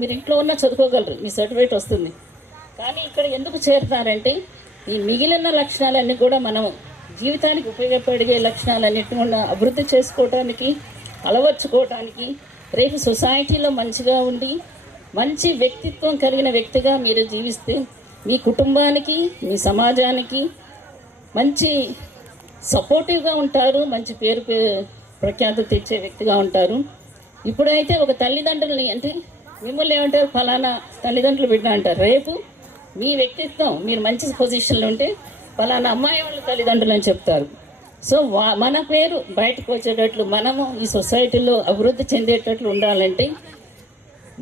మీరు ఇంట్లో ఉన్న చదువుకోగలరు, మీ సర్టిఫికేట్ వస్తుంది. కానీ ఇక్కడ ఎందుకు చేరుతారంటే ఈ మిగిలిన లక్షణాలన్నీ కూడా మనం జీవితానికి ఉపయోగపడే లక్షణాలన్నింటినీ కూడా అభివృద్ధి చేసుకోవడానికి, అలవర్చుకోవడానికి, రేపు సొసైటీలో మంచిగా ఉండి మంచి వ్యక్తిత్వం కలిగిన వ్యక్తిగా మీరు జీవిస్తే మీ కుటుంబానికి, మీ సమాజానికి మంచి సపోర్టివ్గా ఉంటారు, మంచి పేరు ప్రఖ్యాతి తెచ్చే వ్యక్తిగా ఉంటారు. ఇప్పుడైతే ఒక తల్లిదండ్రులని అంటే మిమ్మల్ని ఏమంటారు, ఫలానా తల్లిదండ్రులు బిడ్డ అంటారు. రేపు మీ వ్యక్తిత్వం మీరు మంచి పొజిషన్లో ఉంటే ఫలానా అమ్మాయి వాళ్ళ తల్లిదండ్రులు అని చెప్తారు. సో మన పేరు బయటకు వచ్చేటట్లు, మనము ఈ సొసైటీలో అభివృద్ధి చెందేటట్లు ఉండాలంటే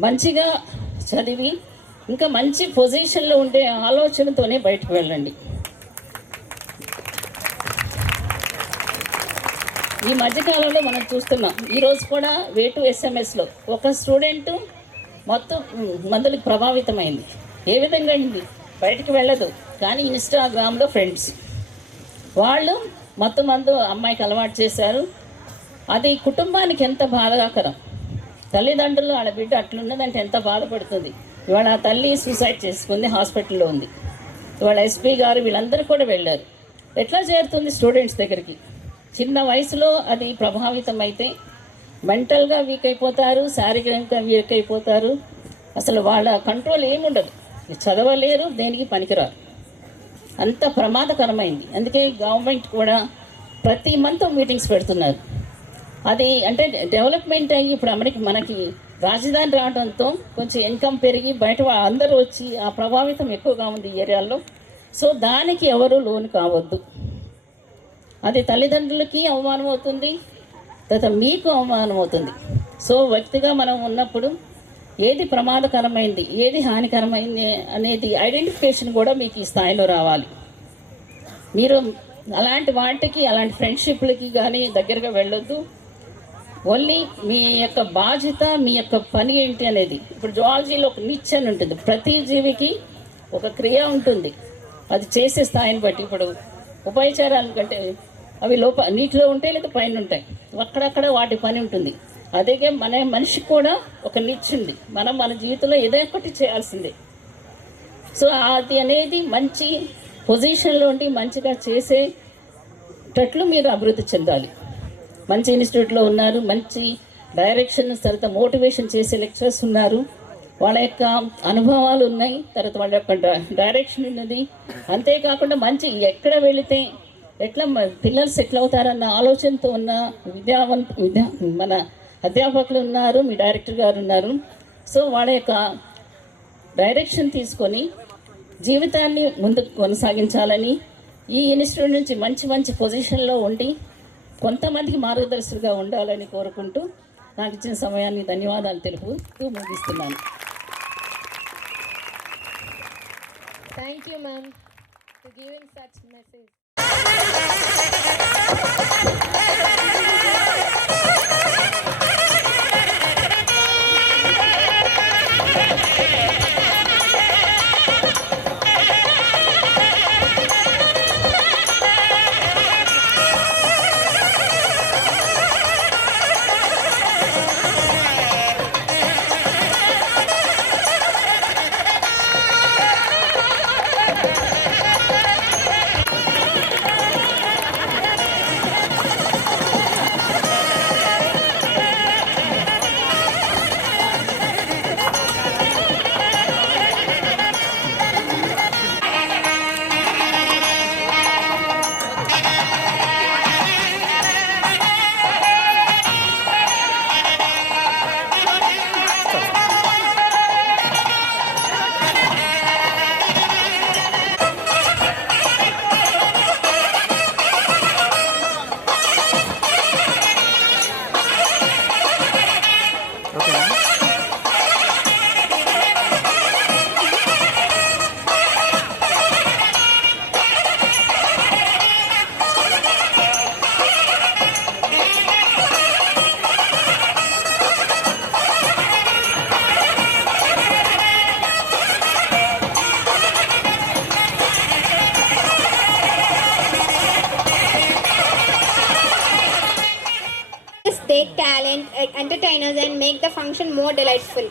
మంచిగా చదివి ఇంకా మంచి పొజిషన్లో ఉండే ఆలోచనతోనే బయటకు వెళ్ళండి. ఈ మధ్యకాలంలో మనం చూస్తున్నాం, ఈరోజు కూడా వేటు ఎస్ఎంఎస్లో ఒక స్టూడెంట్ మొత్తం మందులకు ప్రభావితమైంది. ఏ విధంగా అండి, బయటికి వెళ్ళదు కానీ ఇన్స్టాగ్రామ్లో ఫ్రెండ్స్ వాళ్ళు మొత్తం మందు అమ్మాయికి అలవాటు చేశారు. అది కుటుంబానికి ఎంత బాధాకరం. తల్లిదండ్రులు వాళ్ళ బిడ్డ అట్లున్నదంటే ఎంత బాధపడుతుంది. ఇవాళ ఆ తల్లి సూసైడ్ చేసుకుంది, హాస్పిటల్లో ఉంది. ఇవాళ ఎస్పీ గారు వీళ్ళందరూ కూడా వెళ్ళారు. ఎట్లా చేరుతుంది స్టూడెంట్స్ దగ్గరికి? చిన్న వయసులో అది ప్రభావితం అయితే మెంటల్గా వీక్ అయిపోతారు, శారీరకంగా వీక్ అయిపోతారు. అసలు వాళ్ళ కంట్రోల్ ఏముండదు, చదవలేరు, దేనికి పనికిరారు. అంత ప్రమాదకరమైంది. అందుకే గవర్నమెంట్ కూడా ప్రతి మంత్ మీటింగ్స్ పెడుతున్నారు. అది అంటే డెవలప్మెంట్ అయ్యి ఇప్పుడు మనకి రాజధాని రావడంతో కొంచెం ఇన్కమ్ పెరిగి బయట అందరూ వచ్చి ఆ ప్రభావితం ఎక్కువగా ఉంది ఈ ఏరియాలో. సో దానికి ఎవరు లోన్ కావద్దు. అది తల్లిదండ్రులకి అవమానం అవుతుంది, తర్వాత మీకు అవమానం అవుతుంది. సో వ్యక్తిగా మనం ఉన్నప్పుడు ఏది ప్రమాదకరమైంది, ఏది హానికరమైంది అనేది ఐడెంటిఫికేషన్ కూడా మీకు ఈ స్థాయిలో రావాలి. మీరు అలాంటి వాటికి, అలాంటి ఫ్రెండ్షిప్లకి కానీ దగ్గరగా వెళ్ళొద్దు. ఓన్లీ మీ యొక్క బాధ్యత, మీ యొక్క పని ఏంటి అనేది. ఇప్పుడు జువాలజీలో ఒక నిచ్ అని ఉంటుంది, ప్రతి జీవికి ఒక క్రియ ఉంటుంది, అది చేసే స్థాయిని బట్టి. ఇప్పుడు ఉభయచరాలు కంటే అవి నీటిలో ఉంటాయి లేదా పైన ఉంటాయి, అక్కడక్కడ వాటి పని ఉంటుంది. అదే మన మనిషికి కూడా ఒక నిచ్ ఉంది, మనం మన జీవితంలో ఏదో ఒకటి చేయాల్సిందే. సో అది అనేది మంచి పొజిషన్లో ఉండి మంచిగా చేసేటట్లు మీరు అభివృద్ధి చెందాలి. మంచి ఇన్స్టిట్యూట్లో ఉన్నారు, మంచి డైరెక్షన్, తర్వాత మోటివేషన్ చేసే లెక్చరర్స్ ఉన్నారు, వాళ్ళ యొక్క అనుభవాలు ఉన్నాయి, తర్వాత వాళ్ళ యొక్క డైరెక్షన్ ఉన్నది. అంతేకాకుండా మంచి ఎక్కడ వెళితే ఎట్లా పిల్లలు సెటిల్ అవుతారన్న ఆలోచనతో ఉన్న మన అధ్యాపకులు ఉన్నారు, మీ డైరెక్టర్ గారు ఉన్నారు. సో వాళ్ళ యొక్క డైరెక్షన్ తీసుకొని జీవితాన్ని ముందుకు కొనసాగించాలని, ఈ ఇన్స్టిట్యూట్ నుంచి మంచి మంచి పొజిషన్లో ఉండి కొంతమందికి మార్గదర్శకులుగా ఉండాలని కోరుకుంటూ నాకు ఇచ్చిన సమయాన్ని ధన్యవాదాలు తెలుపుతూ ముగిస్తున్నాను. Thank you, ma'am, for giving such message. Take talent, entertainers and make the function more delightful.